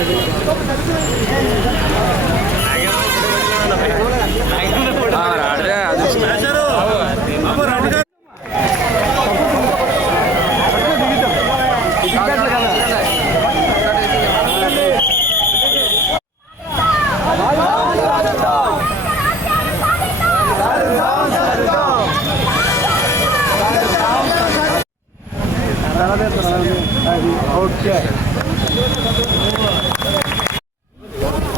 అది ఓకే.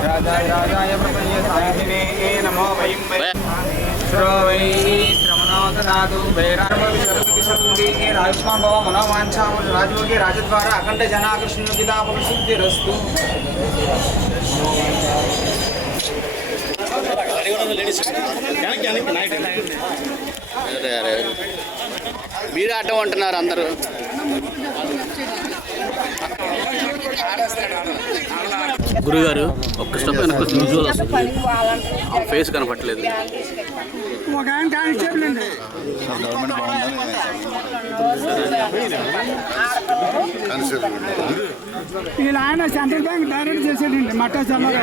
రాజాయ రాజాయ ప్రపంచ సాధినే రాజద్వార అఖండ జనాకర్షణుకిదాపశుద్ధి రస్తు మీరు ఆటం అంటున్నారు అందరూ. గురుగారు ఒక్క స్టెప్ వెనక విజువల్ వస్తుంది. ఫేస్ కనపట్లేదు వీళ్ళ ఆయన సెంట్రల్ బ్యాంక్ డైరెక్ట్ చేసేటండి మట్టా చల్లగా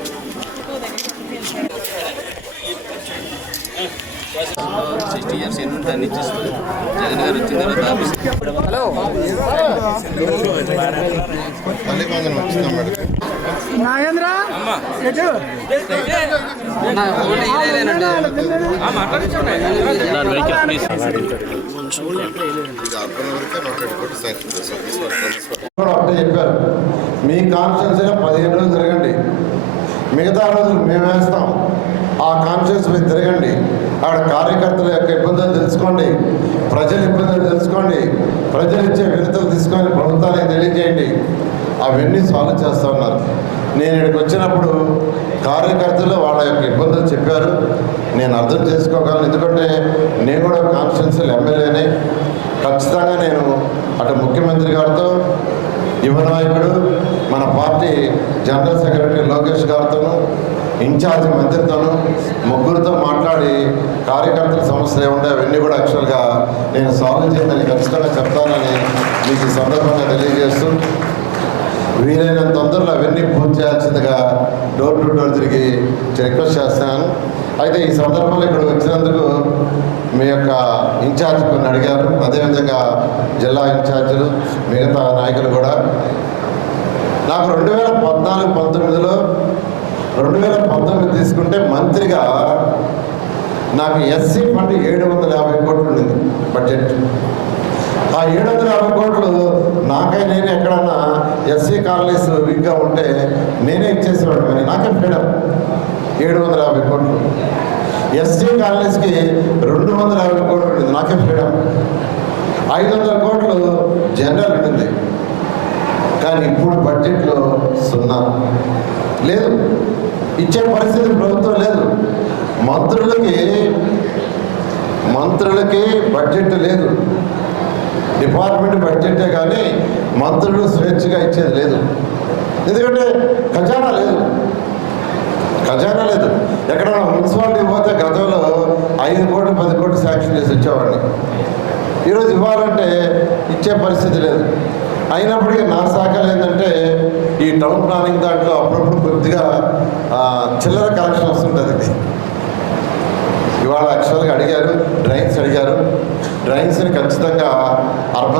సిక్స్టీ ఇయర్స్ ఎన్ని ఉంటే అన్ని జగన్ గారు వచ్చిన తర్వాత ఆఫీస్ నాగేంద్ర? ఒకటే చెప్పారు. మీ కాన్ఫిడెన్స్ పదిహేను రోజులు జరగండి. మిగతా రోజులు మేము వేస్తాం. ఆ కాన్ఫిడెన్స్ మీద తిరగండి. అక్కడ కార్యకర్తల యొక్క ఇబ్బందులు తెలుసుకోండి. ప్రజల ఇబ్బందులు తెలుసుకోండి. ప్రజలు ఇచ్చే వినతులు తీసుకొని ప్రభుత్వానికి తెలియజేయండి. అవన్నీ సాల్వ్ చేస్తూ ఉన్నారు. నేను ఇక్కడికి వచ్చినప్పుడు కార్యకర్తలు వాళ్ళ యొక్క ఇబ్బందులు చెప్పారు. నేను అర్థం చేసుకోగలను. ఎందుకంటే నేను కూడా కాన్స్టిట్యున్సీలు ఎమ్మెల్యేనే ఖచ్చితంగా నేను అటు ముఖ్యమంత్రి గారితో యువ నాయకుడు మన పార్టీ జనరల్ సెక్రటరీ లోకేష్ గారితోనూ ఇన్ఛార్జ్ మంత్రితోనూ ముగ్గురితో మాట్లాడి కార్యకర్తల సమస్యలు ఏముంటే అవన్నీ కూడా యాక్చువల్గా నేను సాల్వ్ చేయాలని ఖచ్చితంగా చెప్తానని మీకు ఈ సందర్భంగా తెలియజేస్తూ వీలైనంత తొందరలో అవన్నీ పూర్తి చేయాల్సిందిగా డోర్ టు డోర్ తిరిగి రిక్వెస్ట్ చేస్తున్నాను అయితే ఈ సందర్భంలో ఇక్కడ వచ్చినందుకు మీ యొక్క ఇన్ఛార్జ్ కొన్ని అడిగారు అదేవిధంగా జిల్లా ఇన్ఛార్జీలు మిగతా నాయకులు కూడా. నాకు రెండు వేల పద్నాలుగు పంతొమ్మిదిలో రెండు వేల పంతొమ్మిది తీసుకుంటే మంత్రిగా నాకు ఎస్సీ ఫండ్ ఏడు వందల యాభై కోట్లు ఉండింది బడ్జెట్. ఆ ఏడు వందల యాభై కోట్లు నాకై నేను ఎక్కడన్నా ఎస్సీ కాలనీస్ వీక్గా ఉంటే నేనే ఇచ్చేసేవాడు కానీ నాకే ఫ్రీడమ్. ఏడు వందల యాభై కోట్లు. ఎస్జే కాలనీస్కి రెండు వందల యాభై కోట్లు ఉండింది. నాకే ఫ్రీడమ్. ఐదు వందల కోట్లు జనరల్ ఉండింది. కానీ ఇప్పుడు బడ్జెట్లో సున్నా. లేదు. ఇచ్చే పరిస్థితి ప్రభుత్వం లేదు. మంత్రులకి మంత్రులకి బడ్జెట్ లేదు. డిపార్ట్మెంట్ బడ్జెటే కానీ మంత్రులు స్వేచ్ఛగా ఇచ్చేది లేదు. ఎందుకంటే ఖజానా లేదు. ఖజానా లేదు. ఎక్కడ మున్సిపాలిటీ పోతే గతంలో ఐదు కోట్లు పది కోట్లు శాంక్షన్ చేసి ఇచ్చేవాడిని ఈరోజు ఇవ్వాలంటే ఇచ్చే పరిస్థితి లేదు. అయినప్పటికీ నా శాఖలు ఏంటంటే ఈ టౌన్ ప్లానింగ్ దాంట్లో అప్పుడప్పుడు కొద్దిగా చిల్లర కలెక్షన్ వస్తుంటుంది. ఇవాళ యాక్చువల్గా అడిగారు డ్రైన్స్ అడిగారు. డ్రైన్స్ని ఖచ్చితంగా అర్బన్